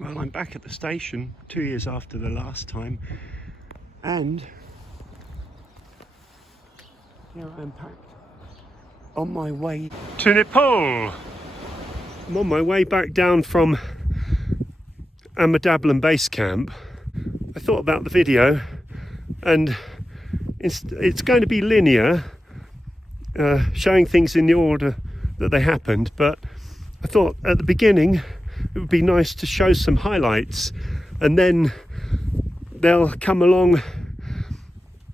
Well, I'm back at the station 2 years after the last time, and here I am packed on my way to Nepal. I'm on my way back down from Ama Dablam Base Camp. I thought about the video, and it's going to be linear, showing things in the order that they happened, but I thought at the beginning it would be nice to show some highlights, and then they'll come along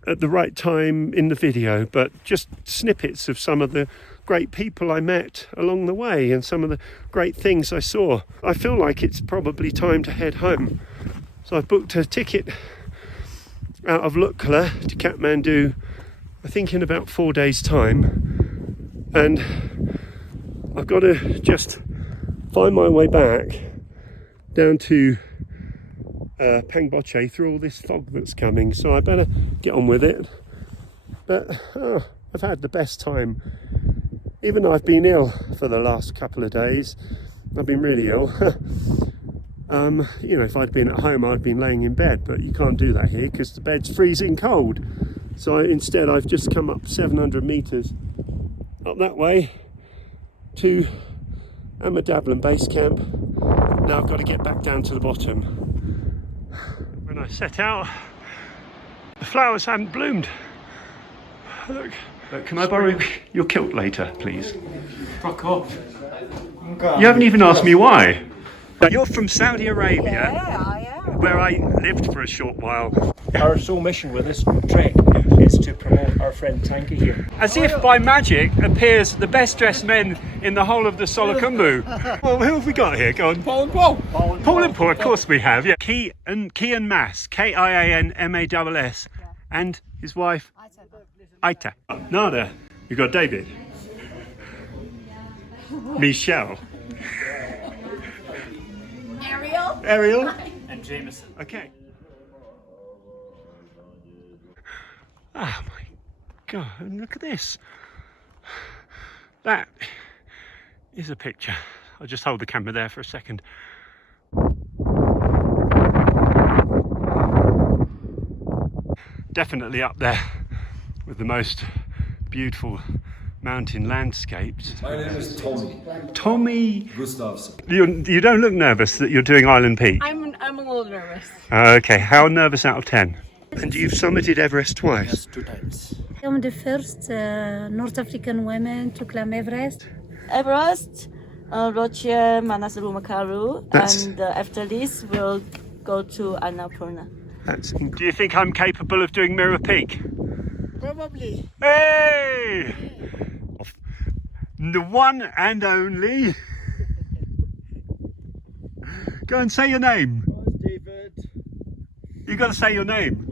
at the right time in the video, but just snippets of some of the great people I met along the way and some of the great things I saw. I feel like it's probably time to head home, so I've booked a ticket out of Lobuche to Kathmandu, I think in about 4 days' time, and I've got to just find my way back down to Pangboche through all this fog that's coming, so I better get on with it. But I've had the best time, even though I've been ill for the last couple of days. I've been really ill. You know, if I'd been at home I'd been laying in bed, but you can't do that here because the bed's freezing cold. So instead I've just come up 700 meters up that way to Ama Dablam Base Camp. Now I've got to get back down to the bottom. When I set out, the flowers hadn't bloomed. Look, can I borrow your kilt later, please? Fuck off. You haven't even asked me why. You're from Saudi Arabia, Yeah, I am. where I lived for a short while. Our sole mission with this trek is to promote our friend Tanka here. As if by magic appears the best dressed men in the whole of the Solokhumbu. Well, who have we got here? Go on. Paul and Paul. Paul and Paul, of course we have. Yeah. Kian Mas, Kianmass, and his wife Aita. Nada, you got David. Michelle. Ariel. And Jameson. Okay. Oh my God, and look at this. That is a picture. I'll just hold the camera there for a second. Definitely up there with the most beautiful mountain landscapes. My name is Tommy. Tommy Gustavson. You don't look nervous that you're doing Island Peak. I'm a little nervous. Okay, how nervous out of 10? And you've summited Everest twice? Yes, 2 times. I'm the first North African woman to climb Everest. Everest, Lobuche, Manaslu Makaru, and after this we'll go to Annapurna. Do you think I'm capable of doing Mirror Peak? Probably. Hey! The one and only. Go and say your name. David. You got to say your name.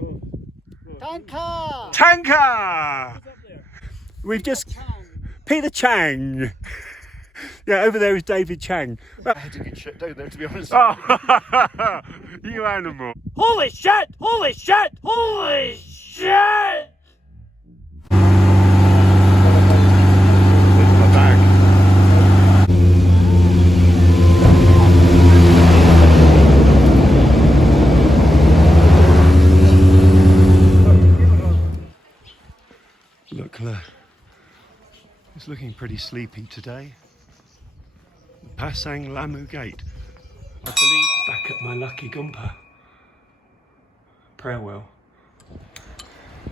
Tanka! Tanka! We've just Peter Chang. Yeah, over there is David Chang. I had to get shit down there, to be honest. Oh, you animal. Holy shit! Holy shit! Holy shit! My bag. Look, it's looking pretty sleepy today. Pasang Lamu Gate, I believe, back at my lucky Gumpa. Prayer wheel.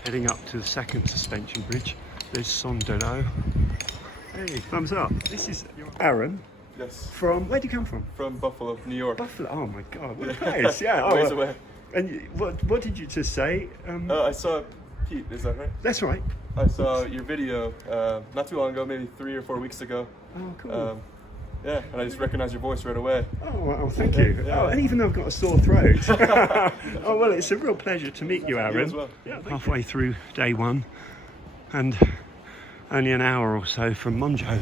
Heading up to the second suspension bridge. There's Sondelo. Hey, thumbs up. This is Aaron. Yes. From, where do you come from? From Buffalo, New York. Buffalo. Oh my God, what a place! Yeah. Ways away. And what did you just say? I saw Pete. Is that right? That's right. I saw your video not too long ago, maybe 3 or 4 weeks ago. Oh, cool. Yeah, and I just recognized your voice right away. Oh, well, thank you. Yeah. Oh, and even though I've got a sore throat. Oh, well, it's a real pleasure to meet you, Aaron. You as well. Yeah, halfway through day one, and only an hour or so from Monjo.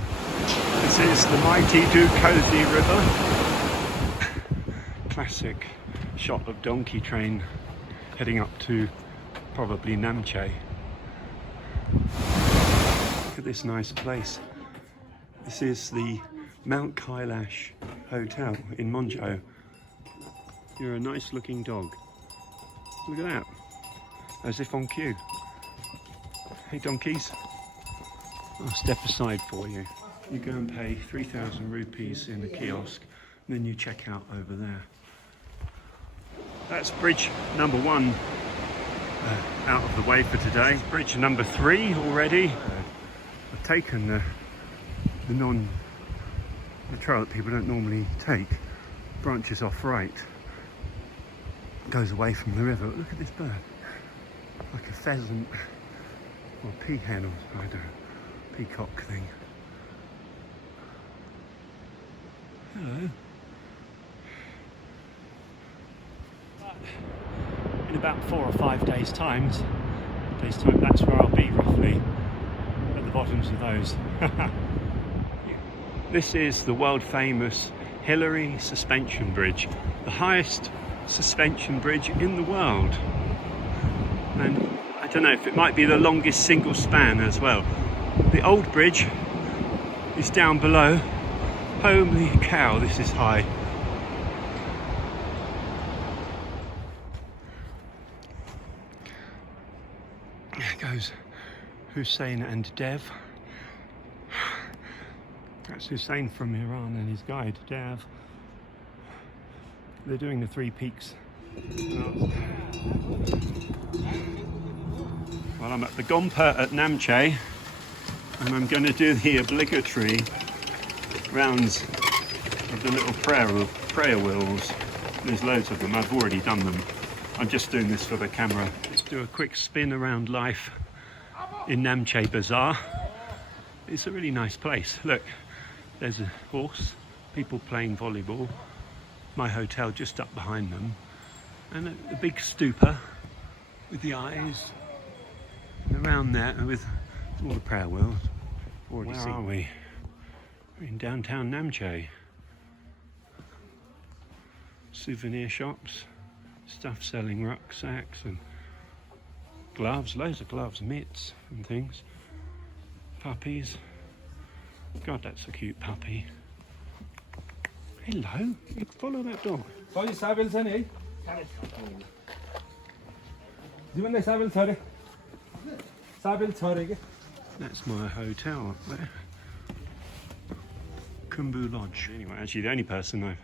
This is the mighty Dukosi River. Classic shot of donkey train heading up to probably Namche. Look at this nice place. This is the Mount Kailash Hotel in Monjo. You're a nice looking dog. Look at that. As if on cue. Hey donkeys. I'll step aside for you. You go and pay 3,000 rupees in a kiosk, and then you check out over there. That's bridge number 1 out of the way for today. Bridge number 3 already. I've taken the trail that people don't normally take. Branches off right. Goes away from the river. Look at this bird. Like a pheasant or a peahen or I don't know, peacock thing. Hello. In about 4 or 5 days' time, that's where I'll be roughly, at the bottoms of those. This is the world famous Hillary Suspension Bridge, the highest suspension bridge in the world. And I don't know if it might be the longest single span as well. The old bridge is down below. Holy cow, this is high. There goes Hussein and Dev. That's Hussein from Iran and his guide, Dev. They're doing the 3 peaks. Well, I'm at the Gompa at Namche, and I'm going to do the obligatory rounds of the little prayer wheels. There's loads of them. I've already done them. I'm just doing this for the camera. Let's do a quick spin around life in Namche Bazaar. It's a really nice place. Look, there's a horse, people playing volleyball, my hotel just up behind them, and a big stupa with the eyes, and around there with all the prayer wheels. Where are we? We're in downtown Namche. Souvenir shops, stuff selling rucksacks and gloves, loads of gloves, mitts and things. Puppies. God, that's a cute puppy. Hello, you follow that dog. Sorry, Sabil Sani. Even Sabil Sari. Sabil Sari. That's my hotel up there. Kumbu Lodge. Anyway, actually the only person I've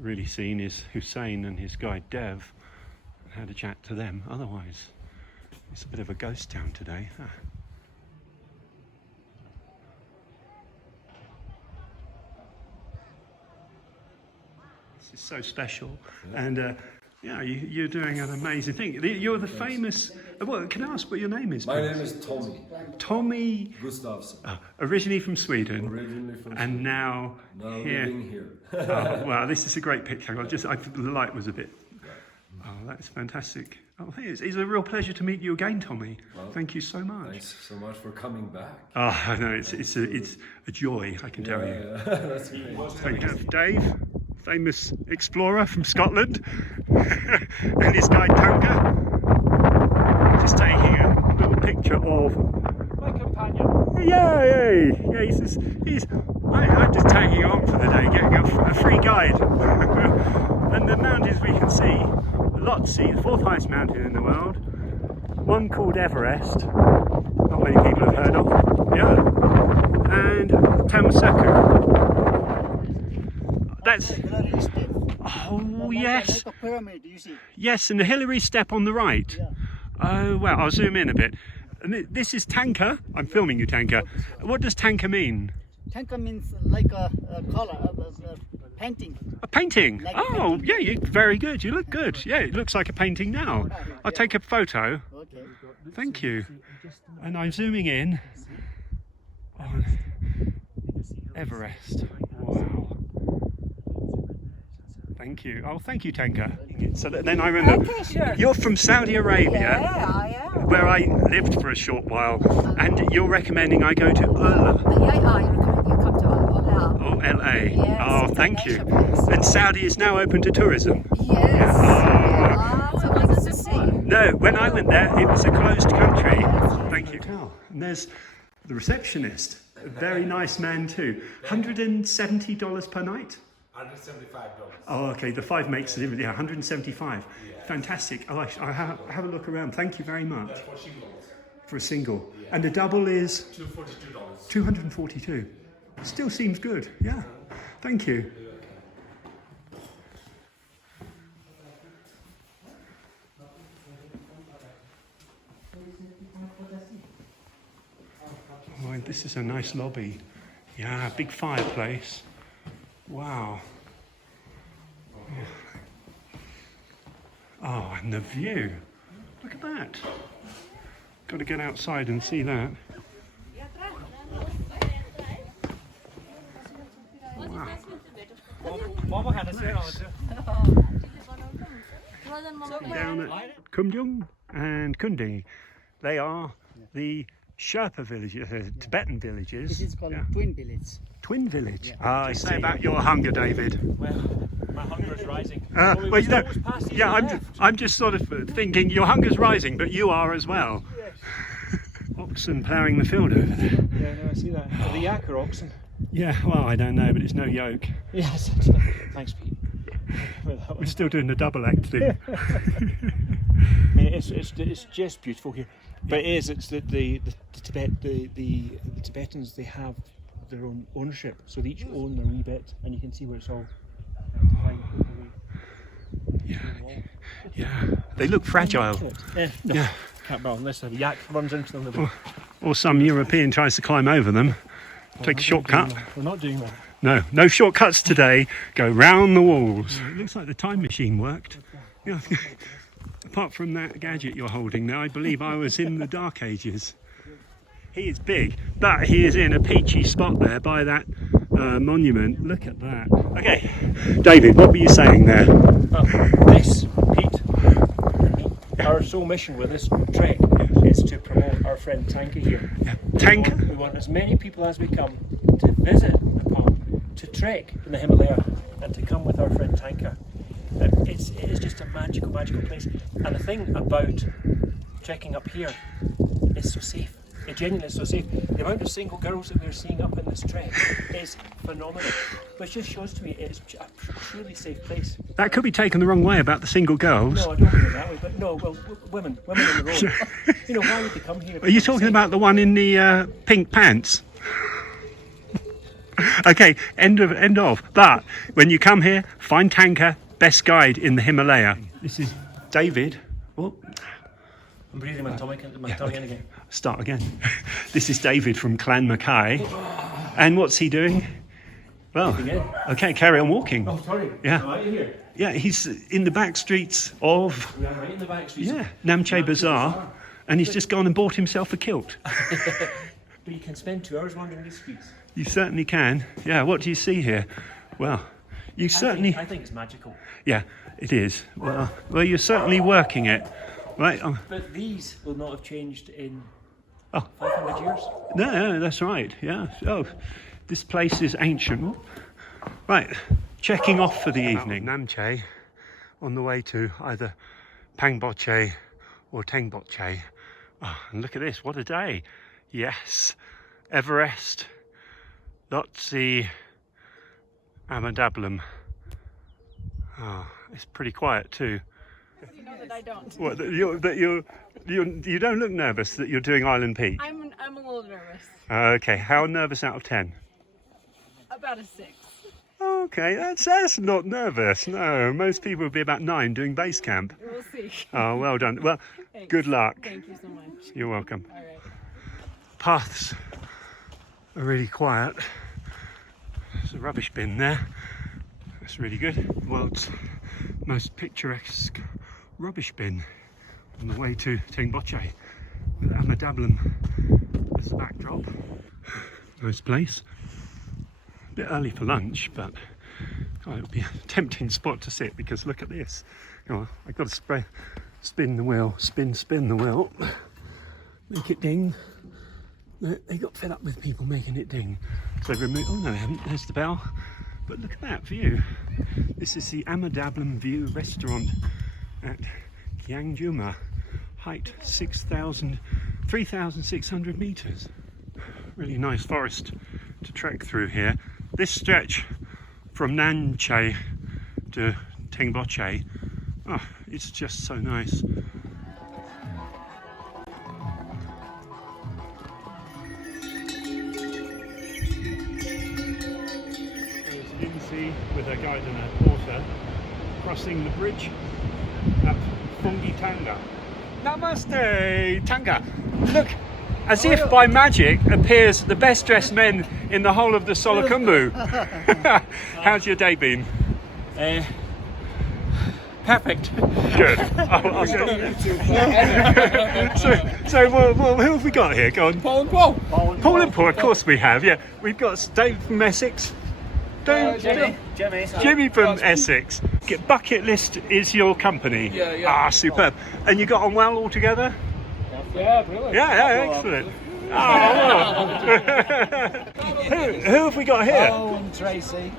really seen is Hussein and his guide Dev. I had a chat to them. Otherwise, it's a bit of a ghost town today. This is so special, and yeah, you're doing an amazing thing. You're the famous. Well, can I ask what your name is? My name is Tommy. Tommy Gustavsson. Originally from Sweden, Originally from and Sweden. now here. Living here. Oh, wow, this is a great picture. The light was a bit. Oh, that's fantastic. Oh, it's a real pleasure to meet you again, Tommy. Well, thank you so much. Thanks so much for coming back. Oh, no, it's a joy, I can tell you. Yeah, that's great. So you have Dave, famous explorer from Scotland, and his guide Tanka. Just taking a little picture of My companion. yeah. I'm just tagging on for the day, getting a free guide. And the mountains we can see, Lhotse, the 4th highest mountain in the world. One called Everest, not many people have heard of. Yeah, and Tamasaku. That's. Oh yes. Like a pyramid, you see. Yes, and the Hillary step on the right. Yeah. Oh, well, I'll zoom in a bit. And this is Tanka. I'm filming you, Tanka. What does Tanka mean? Tanka means like a color, painting. A painting. Like a Oh, painting. yeah, you're very good. You look good. Yeah, it looks like a painting now. I'll take a photo. Okay. Thank you. And I'm zooming in on Everest. Wow. Thank you. Oh, thank you, Tanka. So then I remember, Okay, sure. you're from Saudi Arabia, Yeah, I am. where I lived for a short while, and you're recommending I go to Ula. Yeah, you come to Ola. Oh, LA. Yes, Oh, it's a thank you. pleasure place. And Saudi is now open to tourism. Yes. Oh. Lots of places to see. No, when I went there, it was a closed country. Thank you. And there's the receptionist, a very nice man too. $170 per night. $175. Oh, okay, the 5 makes the difference. Yeah, 175. Fantastic. Oh, I'll have a look around. Thank you very much. That's for shingles. For a single. And a double is? $242. 242. Still seems good. Yeah. Thank you. Oh, and this is a nice lobby. Yeah, big fireplace. Wow. Oh, and the view. Look at that. Got to get outside and see that. Down at Kumjung and Kundi. They are the Sherpa villages, Tibetan villages. This is called Twin Village. Twin village. I say about your hunger, David. Well, my hunger is rising. Well, you know, yeah, I'm just sort of thinking your hunger's rising, but you are as well. Yes. Oxen ploughing the field over there. Yeah, no, I see that. Are the yak or oxen? Yeah, well, I don't know, but it's no yoke. Yes. Thanks, Pete. We're still doing the double act thing. I mean, it's just beautiful here. But it is. It's the Tibetans. They have their own ownership, so they each own their wee bit, and you can see where it's all. Yeah, they look fragile. No, Yeah. can't bow unless a yak runs into them. Or some European tries to climb over them. Take a shortcut. We're not doing that. No shortcuts today. Go round the walls. It looks like the time machine worked. Yeah. Apart from that gadget you're holding there, I believe I was in the Dark Ages. He is big, but he is in a peachy spot there by that monument. Look at that. Okay, David, what were you saying there? This, Pete, our sole mission with this trek is to promote our friend Tanka here. Yeah. Tanka? We want as many people as we come to visit Nepal, to trek in the Himalaya, and to come with our friend Tanka. It is just a magical place. And the thing about trekking up here is so safe. It genuinely is so safe. The amount of single girls that we're seeing up in this trek is phenomenal. Which just shows to me it's a truly safe place. That could be taken the wrong way about the single girls. No, I don't mean it that way, but no, well, women on the road. You know, why would they come here? Are you talking about the one in the pink pants? Okay, end of. But when you come here, find Tanka, best guide in the Himalaya. This is David. Oh, I'm breathing my tongue in again. start again. This is David from Clan Mackay. And what's he doing? Well, okay, carry on walking. Oh, sorry. Yeah. Right here. Yeah, he's in the back streets of We are right in the back streets. Namche Bazaar, and he's just gone and bought himself a kilt. But you can spend 2 hours wandering these streets. You certainly can. Yeah, what do you see here? Well, you certainly... I think it's magical. Yeah, it is. Well, you're certainly working it. Right. But these will not have changed in Oh. 500 years. No, that's right. Yeah. Oh, this place is ancient. Right, checking off for the evening. Namche, on the way to either Pangboche or Tengboche. Oh, and look at this, what a day. Yes, Everest, Lhotse, Ama Dablam. Oh, it's pretty quiet too. You know that I don't. What, you don't look nervous that you're doing Island Peak? I'm a little nervous. Okay, how nervous out of 10? About a 6. Okay, that's not nervous. No, most people would be about 9 doing base camp. We'll see. Oh, well done. Well, Thanks. good luck. Thank you so much. You're welcome. All right. Paths are really quiet. There's a rubbish bin there. That's really good. World's most picturesque rubbish bin on the way to Tengboche with Ama Dablam as the backdrop. Nice place. A bit early for lunch, but it would be a tempting spot to sit because look at this. I've got to spin the wheel, spin the wheel, make it ding. They got fed up with people making it ding, so they removed. Oh no, they haven't. There's the bell. But look at that view. This is the Ama Dablam View restaurant at Gyangjuma. Height 3,600 meters. Really nice forest to trek through here. This stretch from Namche to Boche. Oh, it's just so nice. There's Lindsay with her guide and her porter crossing the bridge at Tanga. Namaste, Tanka. Look, as if by magic appears the best dressed men in the whole of the Solukhumbu. How's your day been? Perfect. Good. I'll stop. So well, who have we got here? Go on. Paul and Paul. Paul and Paul, of course we have. Yeah, we've got Dave from Essex. Jimmy from Essex. Bucket List is your company. Yeah. Ah, superb. And you got on well all together? Yeah, brilliant. Yeah, excellent. Who have we got here? Carl and Tracy.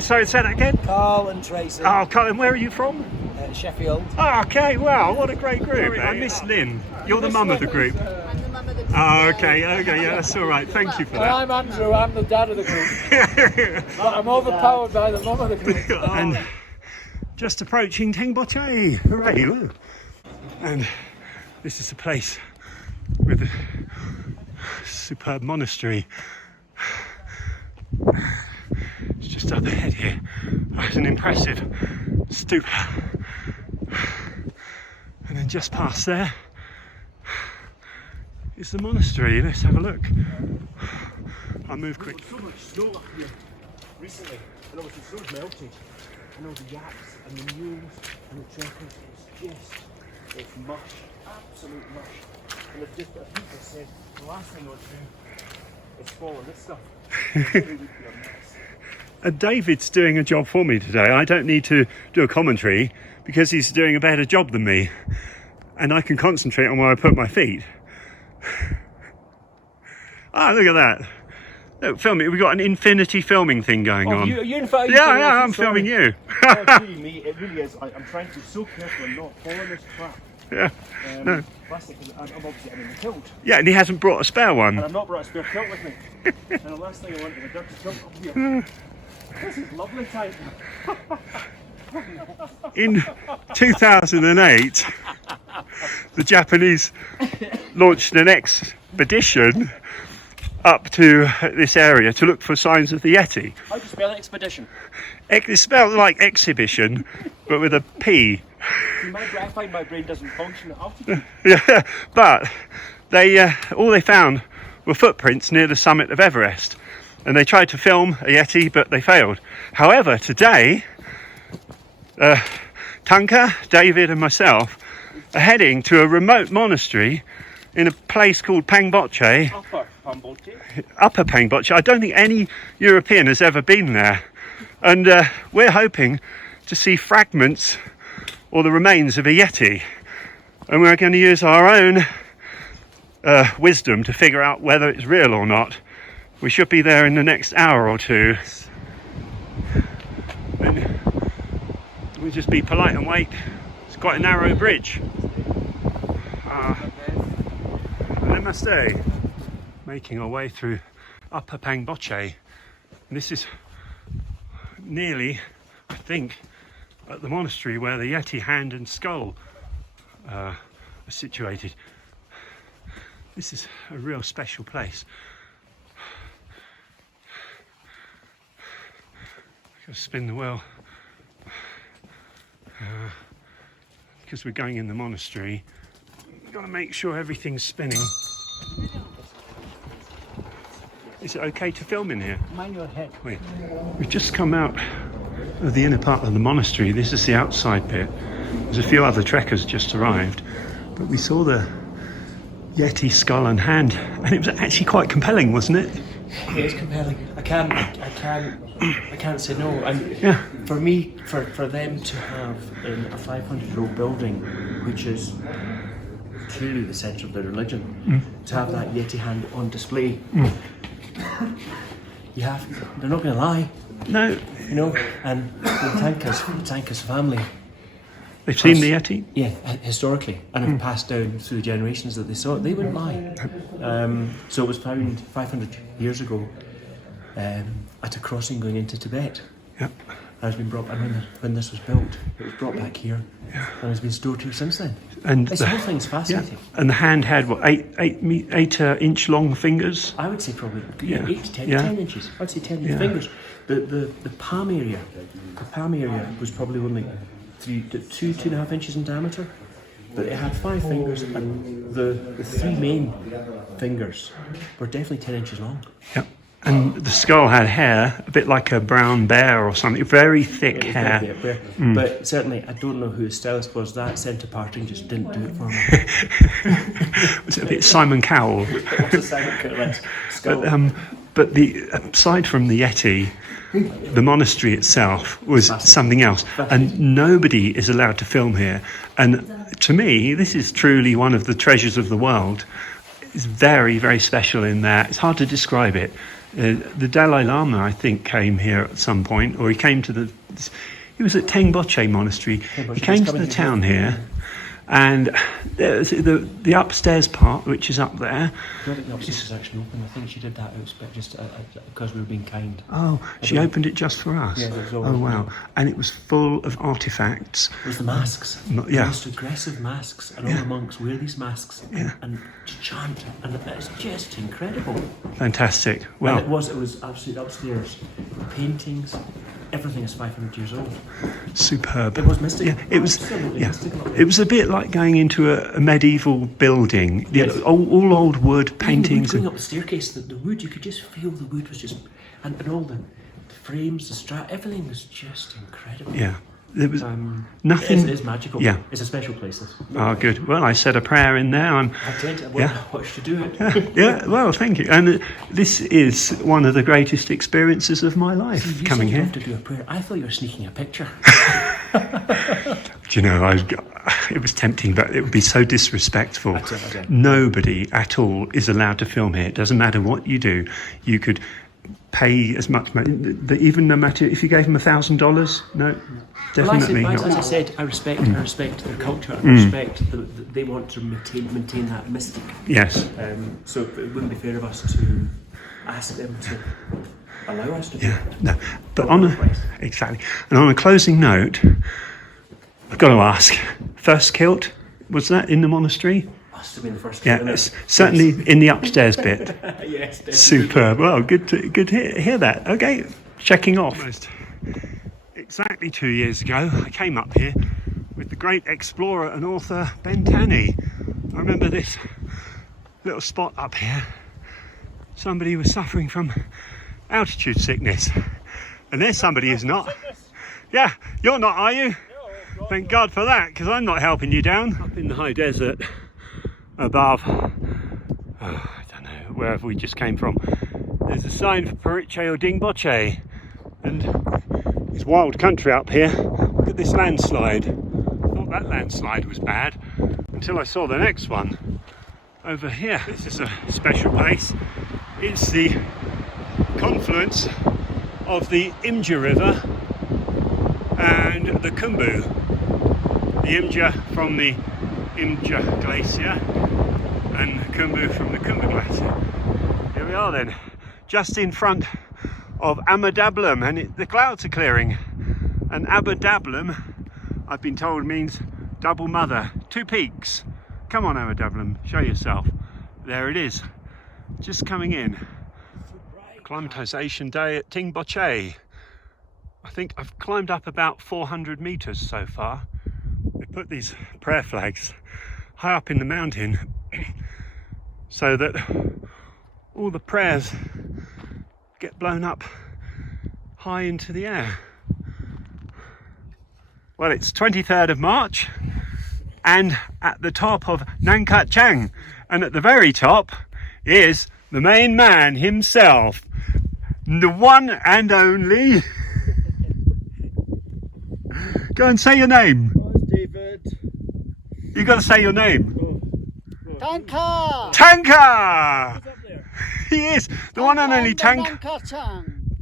Sorry, say that again. Carl and Tracy. Oh, Carl, and where are you from? Sheffield. Oh, okay, wow, what a great group. I miss Lynn. You're the mum of the group. I'm the mum of the group. Oh, okay, yeah, that's all right. Thank you for that. I'm Andrew, I'm the dad of the group. I'm overpowered by the mum of the group. And just approaching Boche. Hooray! Woo. And this is a place with a superb monastery. It's just up ahead here. It's an impressive stupa. And then just past there is the monastery. Let's have a look. I'll move quick. So much snow up here recently, and obviously the snow's melted. And all the yaks and the mules and the truckers, it's mush, absolute mush. And if just people said the last thing I would do is follow this stuff. It would be a mess. David's doing a job for me today. I don't need to do a commentary because he's doing a better job than me, and I can concentrate on where I put my feet. Ah, look at that. Look, film it. We've got an infinity filming thing going on. Yeah, I'm filming you. It's really me. It really is. I'm trying to be so careful and not fall in this trap. Yeah. No. Last thing, I'm obviously in the kilt, Yeah, and he hasn't brought a spare and one. I've not brought a spare kilt with me. And the last thing I want is a dirty kilt up here. This is lovely time. In 2008, the Japanese launched an expedition up to this area to look for signs of the Yeti. How do you spell expedition? It's spelled like exhibition, but with a P. I find my brain doesn't function at altitude. Yeah, but they all they found were footprints near the summit of Everest, and they tried to film a Yeti, but they failed. However, today, Tanka, David, and myself are heading to a remote monastery in a place called Pangboche. Upper Pangboche. I don't think any European has ever been there, and we're hoping to see fragments or the remains of a Yeti, and we're going to use our own wisdom to figure out whether it's real or not. We should be there in the next hour or two. And we'll just be polite and wait. It's quite a narrow bridge. Namaste. Making our way through Upper Pangboche. And this is nearly, I think, at the monastery where the Yeti hand and skull are situated. This is a real special place. Gotta spin the wheel because we're going in the monastery. We've got to make sure everything's spinning. Is it okay to film in here? Mind your head. Wait. We've just come out of the inner part of the monastery. This is the outside bit. There's a few other trekkers just arrived, but we saw the Yeti skull and hand, and it was actually quite compelling, wasn't it? It is compelling. I can't say no. And Yeah. for me, for them to have in a 500-year-old building, which is truly the centre of their religion, to have that Yeti hand on display, they're not going to lie, No. you know. And the Tanka's family, They've seen the Yeti? yeah, historically, and have passed down through generations that they saw it. They wouldn't lie. So it was found 500 years ago at a crossing going into Tibet. Yep. Has been brought, and when this was built, it was brought back here, and has been stored here since then. And This whole thing's fascinating. And the hand had what, 8 long fingers? I would say probably 8 to 10, Yeah. 10 inches. I'd say 10 Yeah. fingers. The palm area, was probably only 2.5 inches in diameter, but it had 5 fingers, and the 3 main fingers were definitely 10 inches long. Yep. And the skull had hair, a bit like a brown bear or something, very thick It was hair. very thick, but certainly I don't know who the stylist was. That centre parting just didn't do it for me. Was it a bit Simon Cowell? It was a silent skull. But aside from the Yeti, the monastery itself was something else, and nobody is allowed to film here. And to me, this is truly one of the treasures of the world. It's very, very special in that it's hard to describe it. The Dalai Lama, I think, came here at some point, or he came to he was at Tengboche Monastery. He came to the town here, and there's the upstairs part, which is up there. I don't think the upstairs is actually open. I think she did that just because we were being kind. Oh, she opened it just for us? Yeah, it was all oh, wow. open. And it was full of artefacts. It was the masks. Yeah. The most aggressive masks. And all the monks wear these masks and chant. And it's just incredible. Fantastic. Well, And it was absolutely upstairs. Paintings. Everything is 500 years old. superb. It was mystical. Yeah, it was. Absolutely Yeah, mystical. it was a bit like going into a medieval building. Yes. All old wood Even paintings. going up the staircase, the wood, you could just feel the wood was just, and all the frames, the strat, everything was just incredible. Yeah, there was nothing. It's magical. Yeah. It's a special place. This. Oh, good. Well, I said a prayer in there, and I did. I wouldn't have watched you do it. yeah. Well, thank you. And this is one of the greatest experiences of my life. You coming said you here. have to do a prayer. I thought you were sneaking a picture. Do you know, it was tempting, but it would be so disrespectful. I don't. Nobody at all is allowed to film here. It doesn't matter what you do. You could pay as much money, even no matter if you gave them $1,000. No, definitely As I not. said, I respect their culture. I respect they want to maintain that mystic. Yes. So it wouldn't be fair of us to ask them to allow us to do Yeah. it. No. But exactly. And on a closing note, I've got to ask: first kilt, was that in the monastery? Must have been the first. Yeah, it's certainly in the upstairs bit. Yes, definitely. Superb. Well, good to hear that. Okay, checking off. Almost exactly 2 years ago, I came up here with the great explorer and author Ben Tanney. I remember this little spot up here. Somebody was suffering from altitude sickness, and there's somebody who's not. Yeah, you're not, are you? Thank God for that, because I'm not helping you down. Up in the high desert above, I don't know, wherever we just came from, there's a sign for Pariche or Dingboche, and it's wild country up here. Look at this landslide. I thought that landslide was bad until I saw the next one over here. This is a special place. It's the confluence of the Imja River and the Khumbu. The Imja from the Imja Glacier and Khumbu from the Khumbu Glacier. Here we are then, just in front of Ama Dablam, and the clouds are clearing. And Ama Dablam, I've been told, means double mother. 2 peaks. Come on, Ama Dablam, show yourself. There it is, just coming in. Acclimatization day at Tingboche. I think I've climbed up about 400 meters so far. They put these prayer flags high up in the mountain so that all the prayers get blown up high into the air. Well, it's 23rd of March and at the top of Nangkat Chang, and at the very top is the main man himself, the one and only. Go and say your name. David. You got to say your name. Tanka! Tanka! He is the one and only Tanka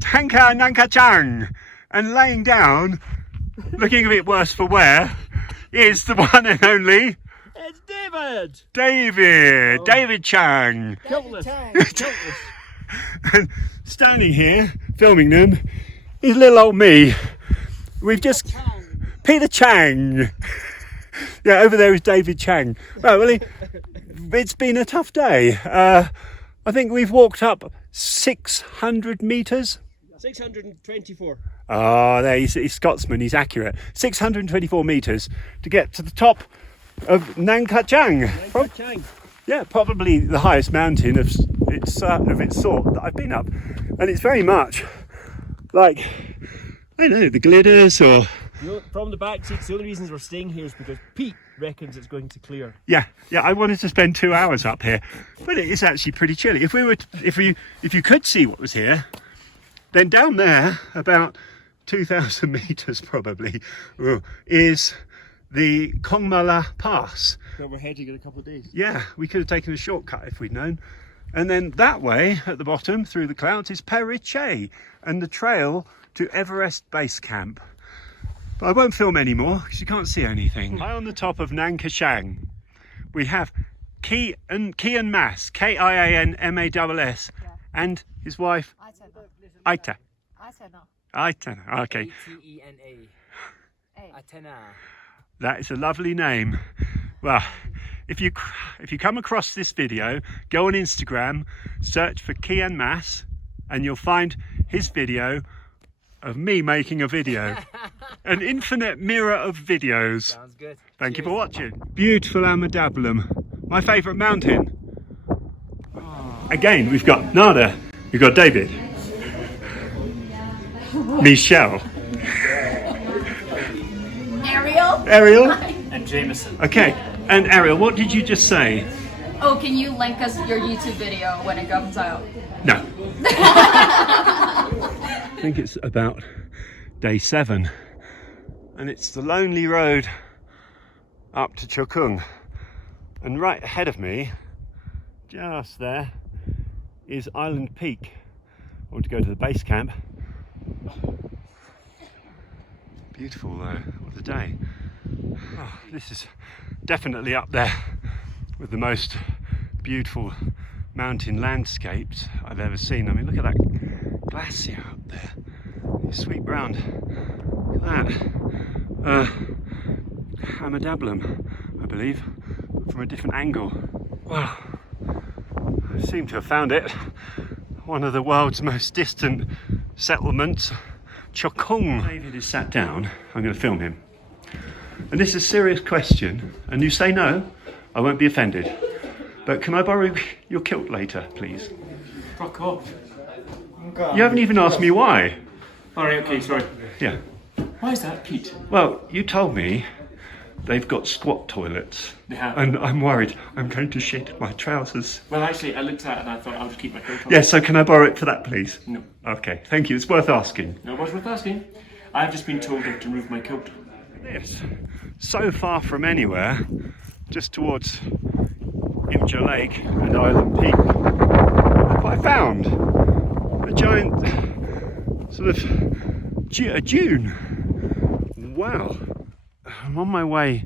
Nankachang. And laying down, looking a bit worse for wear, is the one and only It's David. David Chang. Countless. And standing here filming them He's little old me. We've just... Peter Chang. Yeah, over there is David Chang. Right, well, it's been a tough day. I think we've walked up 600 metres. 624. Oh, there, he's Scotsman, he's accurate. 624 metres to get to the top of Nanka Chang. Yeah, probably the highest mountain of its sort that I've been up. And it's very much like, I don't know, the Glidders or... From the back seats, the only reasons we're staying here is because Pete reckons it's going to clear. Yeah, I wanted to spend 2 hours up here, but it is actually pretty chilly. If you could see what was here, then down there, about 2,000 metres probably, is the Kongma la Pass. Where we're heading in a couple of days. Yeah, we could have taken a shortcut if we'd known. And then that way, at the bottom, through the clouds, is Periche, and the trail to Everest Base Camp. But I won't film anymore because you can't see anything. High on the top of Nanka Chang, we have Kian Mas, Kianmass, and his wife, Aita. Aita, okay. A-T-E-N-A. Atena. That is a lovely name. Well, if you come across this video, go on Instagram, search for Kian Mas, and you'll find his video of me making a video. An infinite mirror of videos. Sounds good. Thank you for watching. Beautiful Ama Dablam, my favourite mountain. Again, we've got Nada, we've got David, Michelle, Ariel, And Jameson. okay. And Ariel, what did you just say? Oh, can you link us your YouTube video when it comes out? No. I think it's about day 7, and it's the lonely road up to Chokung. And right ahead of me, just there, is Island Peak. I want to go to the base camp. Beautiful though, what a day. Oh, this is definitely up there with the most beautiful mountain landscapes I've ever seen. I mean, look at that glacier up there. You sweep round, look at that. Ama Dablam, I believe, from a different angle. Wow, I seem to have found it. One of the world's most distant settlements, Chokung. David is sat down, I'm going to film him. And this is a serious question, and you say no, I won't be offended. But can I borrow your kilt later, please? Fuck off. You haven't even asked me why. Alright, okay, sorry. Yeah. Why is that, Pete? Well, you told me they've got squat toilets. They have. And I'm worried I'm going to shit my trousers. Well, actually, I looked at it and I thought I'll just keep my coat on. Yeah, so can I borrow it for that, please? No. Okay, thank you. It's worth asking. No, what's worth asking? I've just been told I have to remove my coat. Yes. So far from anywhere, just towards Imja Lake and Island Peak. Look what I found. A giant sort of a dune. Wow. I'm on my way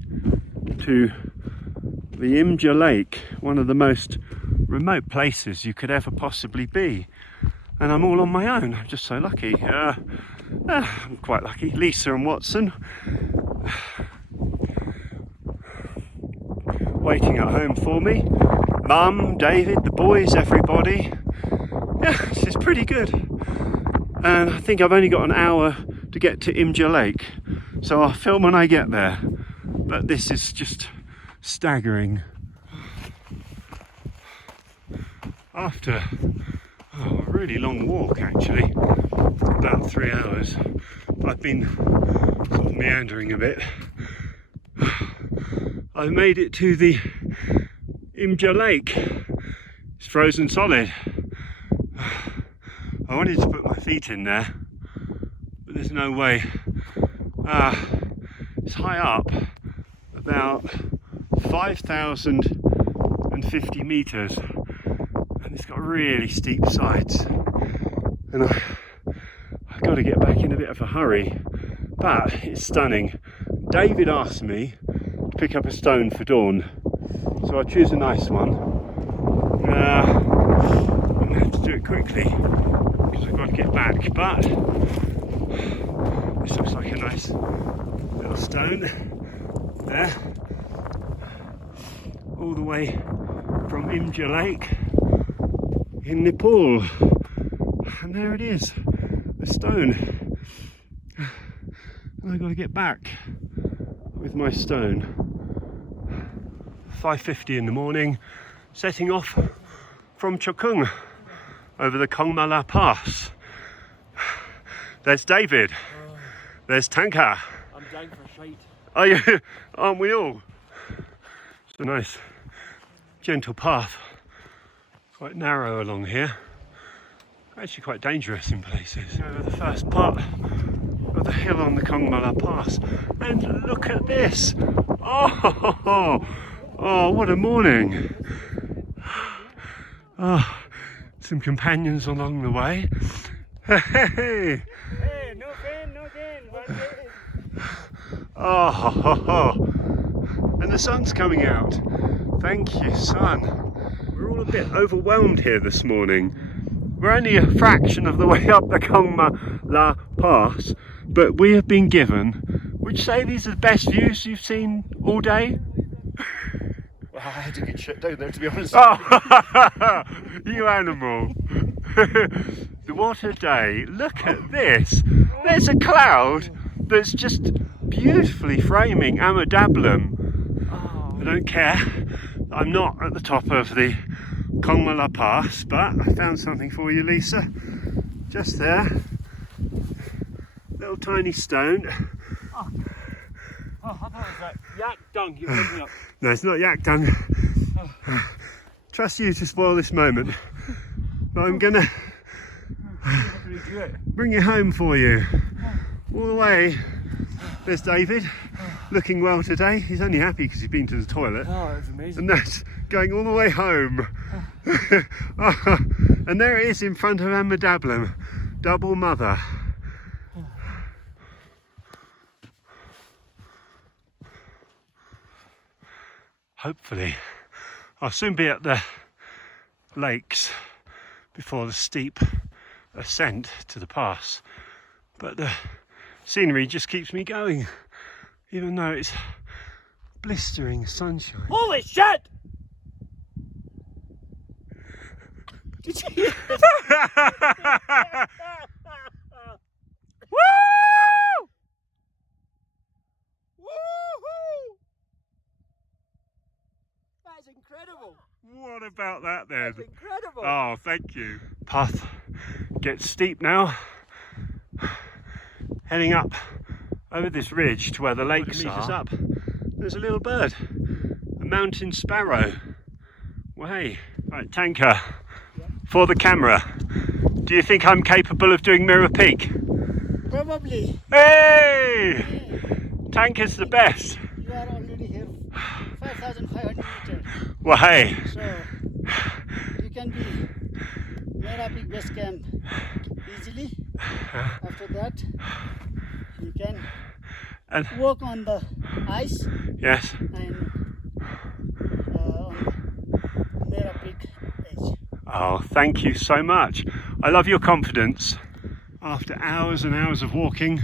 to the Imja Lake, one of the most remote places you could ever possibly be. And I'm all on my own. I'm just so lucky. I'm quite lucky. Lisa and Watson waiting at home for me. Mum, David, the boys, everybody. Yeah, this is pretty good. And I think I've only got an hour to get to Imja Lake, so I'll film when I get there. But this is just staggering. After a really long walk, actually, about 3 hours, I've been sort of meandering a bit. I've made it to the Imja Lake. It's frozen solid. I wanted to put my feet in there, but there's no way. It's high up, about 5,050 metres, and it's got really steep sides. And I've got to get back in a bit of a hurry, but it's stunning. David asked me to pick up a stone for dawn, so I'll choose a nice one. I'm going to have to do it quickly because I've got to get back, but This looks like a nice little stone there. All the way from Imja Lake in Nepal. And there it is, the stone. And I've got to get back with my stone. 5:50 in the morning, setting off from Chokung over the Kongma la Pass. There's David. There's Tanka. I'm down for a shite. Are you? Aren't we all? It's a nice gentle path. Quite narrow along here. Actually quite dangerous in places. Over the first part of the hill on the Kongma la Pass. And look at this! Oh, what a morning! Oh, some companions along the way. Hey! Hey, no pain, no gain. One day. Oh, and the sun's coming out. Thank you, sun. We're all a bit overwhelmed here this morning. We're only a fraction of the way up the Kongma la Pass, but we have been given, would you say these are the best views you've seen all day? Well, I had to get shut down there, to be honest. Oh, you animal. What a day. Look at this. There's a cloud that's just beautifully framing Ama Dablam. I don't care. I'm not at the top of the Kongma la Pass, but I found something for you, Lisa. Just there. Little tiny stone. Oh, I thought it was that yak dung you picked me up. No, it's not yak dung. Trust you to spoil this moment. But I'm gonna bring it home for you. All the way. There's David, looking well today. He's only happy because he's been to the toilet. Oh, it's amazing. And that's going all the way home. And there it is in front of Ama Dablam, double mother. Hopefully, I'll soon be at the lakes before the steep ascent to the pass. But the scenery just keeps me going, even though it's blistering sunshine. Holy shit! Did you hear this? Woo! Woohoo! That's incredible. What about that then? That's incredible. Oh, thank you. Path gets steep now. Heading up over this ridge to where the lakes are. Up, there's a little bird, a mountain sparrow. Well, hey, right, Tanka, for the camera, do you think I'm capable of doing Mirror Peak? Probably. Hey! Tanka's the best. You are already here 5,500 meters. Well, hey. So you can be Namche Base Camp easily. After that, you can walk on the ice. Yes. And on the Namche Peak edge. Oh, thank you so much. I love your confidence. After hours and hours of walking,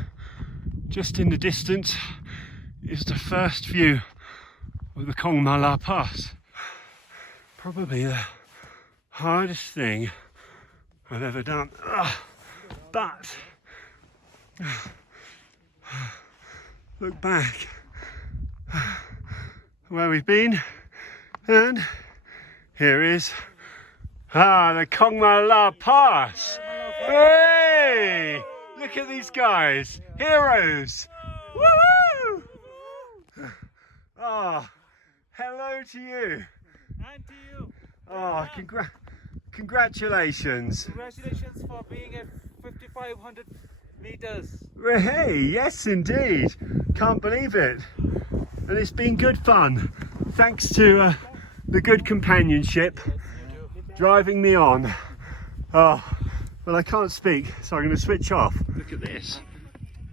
just in the distance is the first view of the Kongma la Pass. Probably the hardest thing I've ever done. But look back where we've been, and here is the Kongma la Pass. Hey! Look at these guys, heroes! Woo! Oh, hello to you. And to you. Oh, congratulations. Congratulations for being at 5,500 meters. Hey, yes indeed. Can't believe it. And it's been good fun. Thanks to the good companionship driving me on. Oh, well, I can't speak, so I'm going to switch off. Look at this.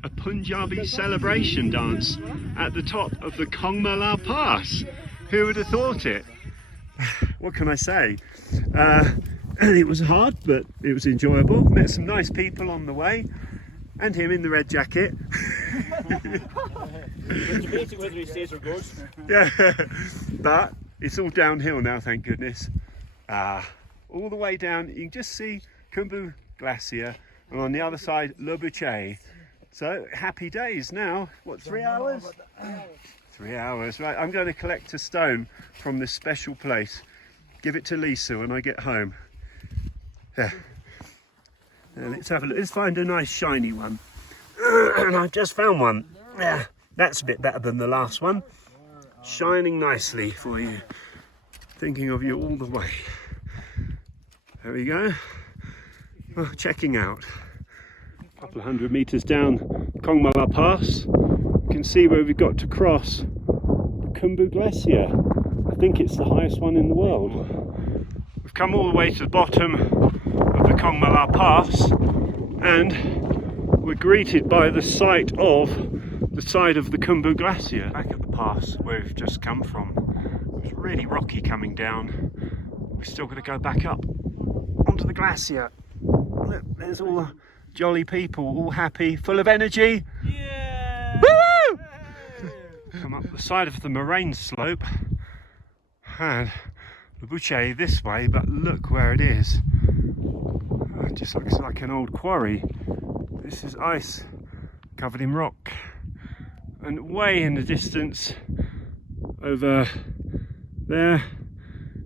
A Punjabi celebration dance at the top of the Kongma la Pass. Who would have thought it? What can I say? And it was hard, but it was enjoyable. Met some nice people on the way. And him in the red jacket. We're debating whether he stays or goes. Yeah, but it's all downhill now, thank goodness. All the way down, you can just see Kongma Glacier, and on the other side, Lobuche. So, happy days now. What, 3 hours? 3 hours, right. I'm going to collect a stone from this special place. Give it to Lisa when I get home. Yeah. Let's have a look. Let's find a nice shiny one. And I've just found one. Yeah, that's a bit better than the last one. Shining nicely for you. Thinking of you all the way. There we go. Well, checking out. A couple of 100 meters down Kongma la Pass. You can see where we've got to cross the Kongma Glacier. I think it's the highest one in the world. We've come all the way to the bottom of the Kongma la Pass, and we're greeted by the sight of the side of the Kongma Glacier. Back at the pass where we've just come from. It was really rocky coming down. We've still got to go back up onto the glacier. Look, there's all the jolly people, all happy, full of energy. Yeah! Woo! Come up the side of the moraine slope, and Lobuche this way, but look where it is. It just looks like an old quarry. This is ice covered in rock, and way in the distance over there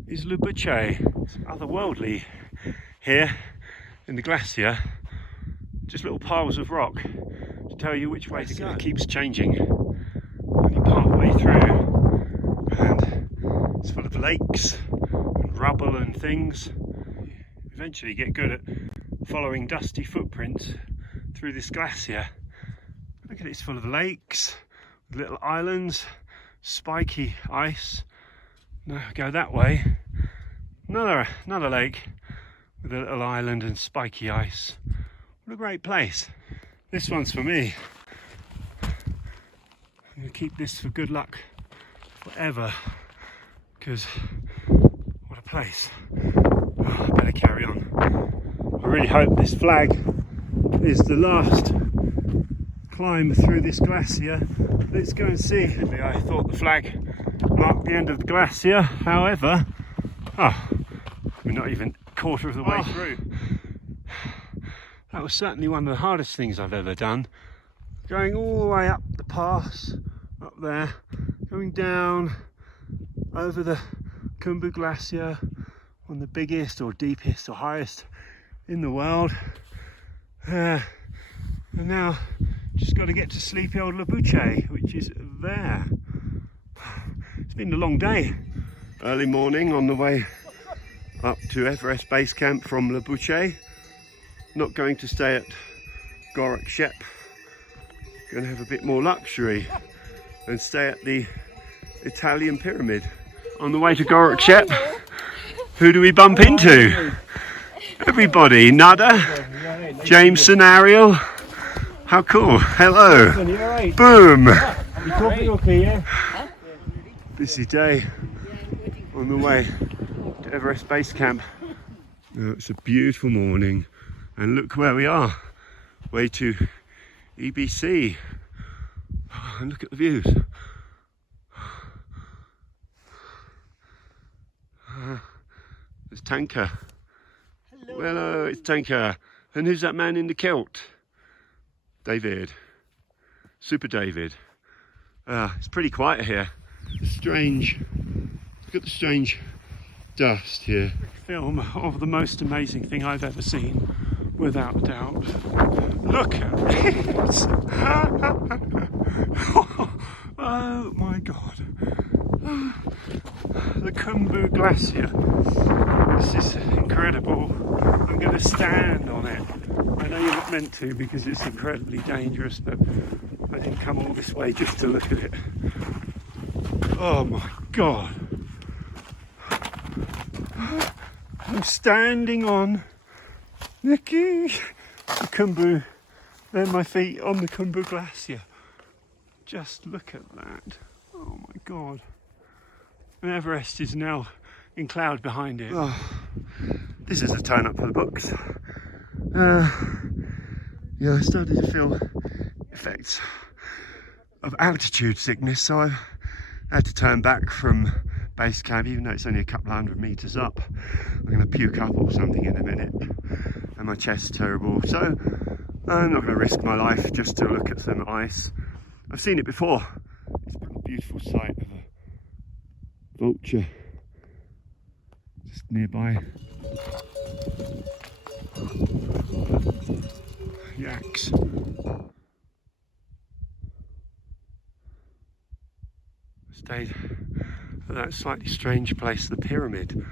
is Lobuche. It's otherworldly here in the glacier. Just little piles of rock to tell you which way to go. It keeps changing. Only part way through, and it's full of lakes and rubble and things. Eventually get good at following dusty footprints through this glacier. Look at it, it's full of lakes, with little islands, spiky ice. Now go that way, another lake with a little island and spiky ice. What a great place. This one's for me. I'm going to keep this for good luck forever, because what a place. Oh, I better carry on. I really hope this flag is the last climb through this glacier. Let's go and see. I thought the flag marked the end of the glacier, however, we're not even a quarter of the way through. That was certainly one of the hardest things I've ever done. Going all the way up the pass, up there, going down over the Kongma Glacier, one of the biggest or deepest or highest in the world. And now just got to get to sleepy old Lobuche, which is there. It's been a long day. Early morning on the way up to Everest Base Camp from Lobuche. Not going to stay at Lobuche. Going to have a bit more luxury and stay at the Italian pyramid. On the way to Lobuche, who do we bump into? Everybody. Nada, Jameson, Ariel. How cool. Hello. Boom. Busy day on the way to Everest Base Camp. Oh, it's a beautiful morning, and look where we are. Way to EBC. Oh, and look at the views. There's Tanka. Hello, it's Tanka. And who's that man in the kilt? David. Super David. It's pretty quiet here. Strange. Look at the strange dust here. Film of the most amazing thing I've ever seen, without a doubt. Look at this. Oh my god. The Kongma Glacier. This is incredible. I'm going to stand on it. I know you're not meant to because it's incredibly dangerous, but I didn't come all this way just to look at it. Oh my god. I'm standing on the Kongma. There my feet on the Kongma Glacier. Just look at that. Oh my god. And Everest is now in cloud behind it. Oh, this is a turn up for the books. Yeah, I started to feel effects of altitude sickness, so I had to turn back from base camp, even though it's only a couple of 100 meters up. I'm going to puke up or something in a minute, and my chest's terrible, so I'm not going to risk my life just to look at some ice. I've seen it before. It's a beautiful sight of a vulture just nearby. Yaks. Stayed at that slightly strange place, the pyramid,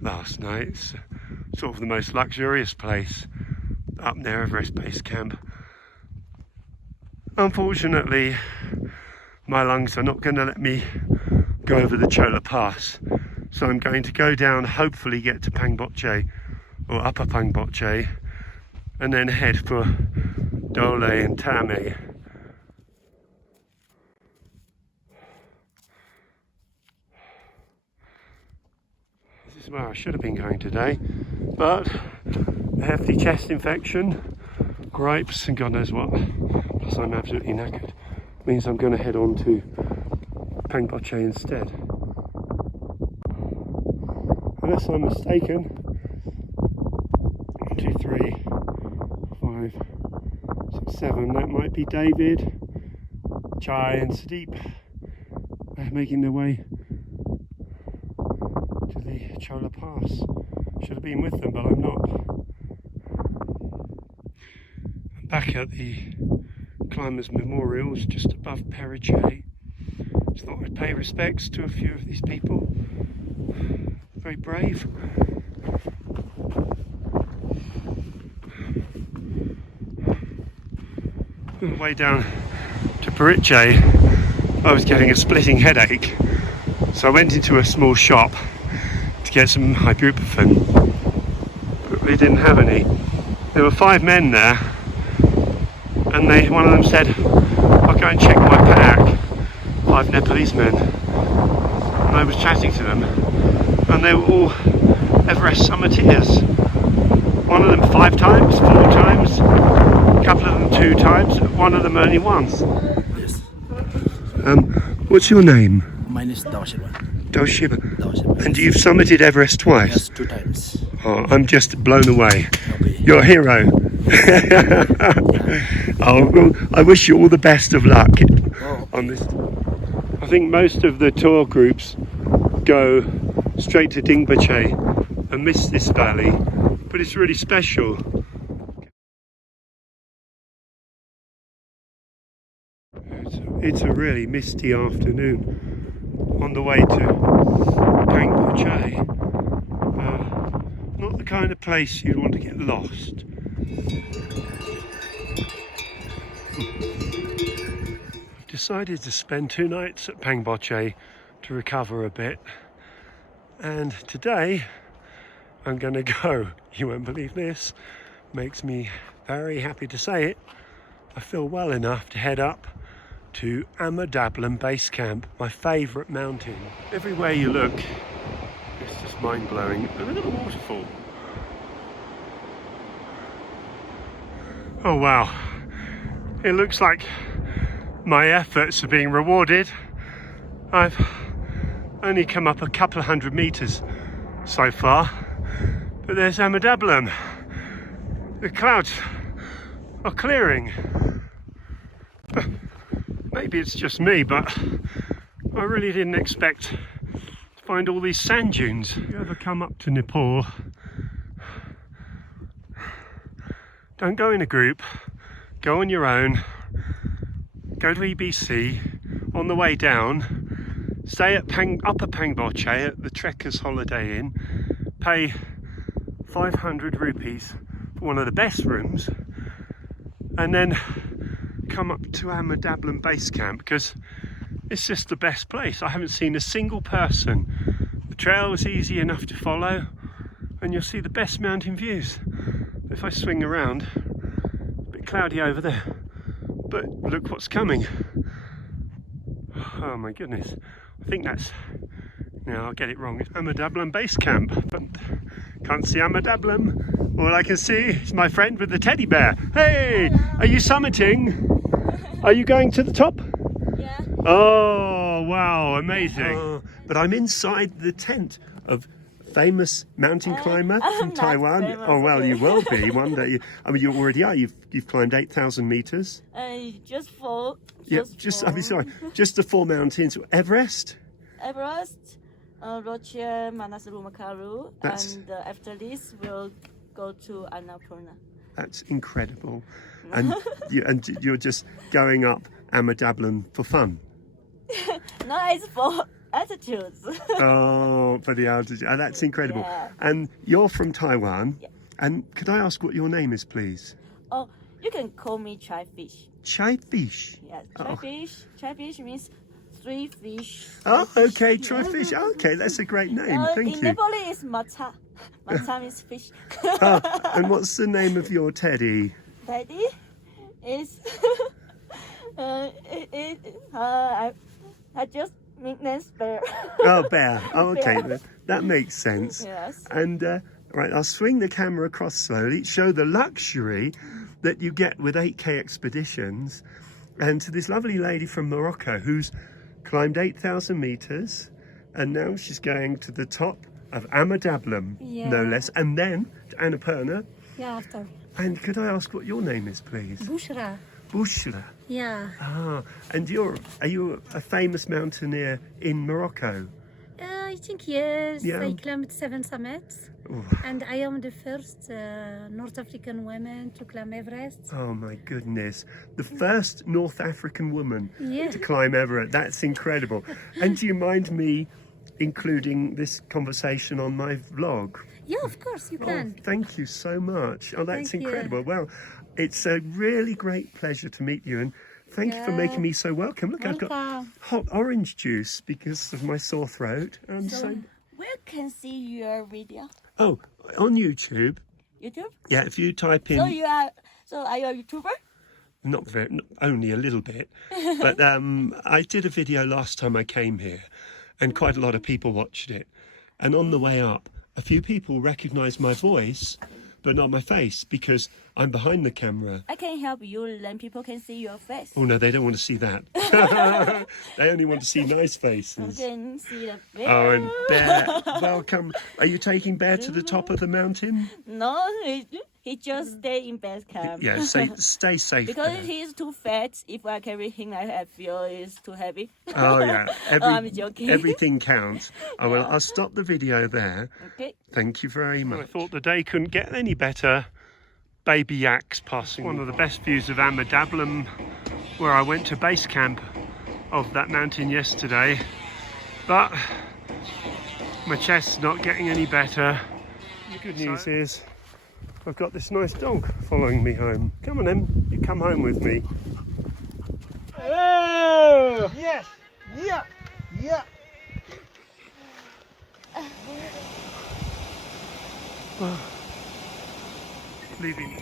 last night. It's sort of the most luxurious place up near Everest Base Camp. Unfortunately, my lungs are not going to let me go over the Kongma la Pass, so I'm going to go down, hopefully get to Pangboche or Upper Pangboche, and then head for Dole and Tame. This is where I should have been going today, but a hefty chest infection, gripes and God knows what, plus I'm absolutely knackered, means I'm going to head on to Pangboche instead. Unless I'm mistaken, 1, 2, 3, 5, 6, 7, that might be David, Chai and Sadeep. They're making their way to the Kongma la Pass. Should have been with them, but I'm not. I'm back at the Climbers Memorials just above Periche. Just thought I'd pay respects to a few of these people. Very brave. On the way down to Periche, I was getting a splitting headache, so I went into a small shop to get some ibuprofen, but they didn't have any. There were 5 men there, and one of them said, "I'll go and check my pack." 5 Nepalese men, and I was chatting to them, and they were all Everest summiteers. One of them 5 times, 4 times, a couple of them 2 times, one of them only once. Yes. What's your name? My name is Dawshiba. Doshiba. Dawshiba. And you've summited Everest twice? Yes, 2 times. Oh, I'm just blown away. Okay. You're a hero. Oh, well, I wish you all the best of luck on this. I think most of the tour groups go straight to Dingboche and miss this valley, but it's really special. It's a really misty afternoon on the way to Pangboche. Not the kind of place you'd want to get lost. I've decided to spend 2 nights at Pangboche to recover a bit, and today I'm gonna go. You won't believe this, makes me very happy to say it. I feel well enough to head up to Ama Dablam Base Camp, my favourite mountain. Everywhere you look, it's just mind-blowing. And look at the waterfall. Oh wow, it looks like my efforts are being rewarded. I've only come up a couple of 100 meters so far, but there's Ama Dablam. The clouds are clearing. Maybe it's just me, but I really didn't expect to find all these sand dunes. If you ever come up to Nepal, don't go in a group, go on your own, go to EBC, on the way down, stay at Upper Pangboche at the Trekkers Holiday Inn, pay 500 rupees for one of the best rooms, and then come up to Ama Dablam Base Camp, because it's just the best place. I haven't seen a single person. The trail is easy enough to follow, and you'll see the best mountain views. If I swing around, a bit cloudy over there, but look what's coming. Oh my goodness, I think that's Now I'll get it wrong. It's Ama Dablam Base Camp, but can't see Ama Dablam. All I can see is my friend with the teddy bear. Hey, are you summiting? Are you going to the top? Yeah. Oh, wow, amazing. But I'm inside the tent of famous mountain climber from not Taiwan. famous, Oh, well, okay. you will be one day. I mean, you already are. You've climbed 8,000 meters. Just four. Yeah, Just I mean, sorry, just the 4 mountains. Everest. Everest, Lobuche, Makaru, That's- and after this we'll go to Annapurna. That's incredible. And you're just going up Ama Dablam for fun. No, it's for altitudes. Oh, for the altitude. Oh, that's incredible. Yeah. And you're from Taiwan. Yeah. And could I ask what your name is, please? Oh, you can call me Trifish. Chai Fish. Yes, Oh. Trifish. Trifish means 3 fish. Oh, okay, Trifish. Okay, that's a great name. Thank in you. Nepali it's matcha. Matcha means fish. Oh, and what's the name of your teddy? Daddy is I just nicknamed Bear. Oh, bear. Oh, okay. That makes sense. Yes. And right, I'll swing the camera across slowly, show the luxury that you get with 8K expeditions, and to this lovely lady from Morocco who's climbed 8,000 meters, and now she's going to the top of Ama Dablam, Yeah. no less, and then to Annapurna. Yeah, after. And could I ask what your name is, please? Bouchra. Bouchra. Yeah. Ah, and are you a famous mountaineer in Morocco? I think yes. Yeah. I climbed 7 summits. Ooh. And I am the first North African woman to climb Everest. Oh my goodness. The first North African woman Yeah. to climb Everest. That's incredible. And do you mind me including this conversation on my vlog? Yeah, of course you can. Oh, thank you so much. Oh, that's Thank you. incredible. Well, it's a really great pleasure to meet you, and thank you for making me so welcome. Look, I've got Welcome. hot orange juice because of my sore throat. Where can see your video? Oh, on YouTube. YouTube? Yeah, if you type in... So are you a YouTuber? Only a little bit, but I did a video last time I came here, and quite a lot of people watched it. And on the way up, a few people recognised my voice, but not my face, because I'm behind the camera. I can help you, then people can see your face. Oh no, they don't want to see that. They only want to see nice You faces. can see the bear. Oh, and Bear, welcome. Are you taking Bear to the top of the mountain? No, he just stay in base camp. Yeah, stay safe. Because Bear. he's too fat. If I carry him, I feel it's too heavy. Oh yeah, I'm joking. everything counts. Oh well, I'll stop the video there. Okay. Thank you very much. I thought the day couldn't get any better. Baby yaks passing. One of the best views of Ama Dablam, where I went to base camp of that mountain yesterday. But my chest's not getting any better. The good news is I've got this nice dog following me home. Come on then, you come home with me. Oh! Yes. Yeah. Yeah. Leaving.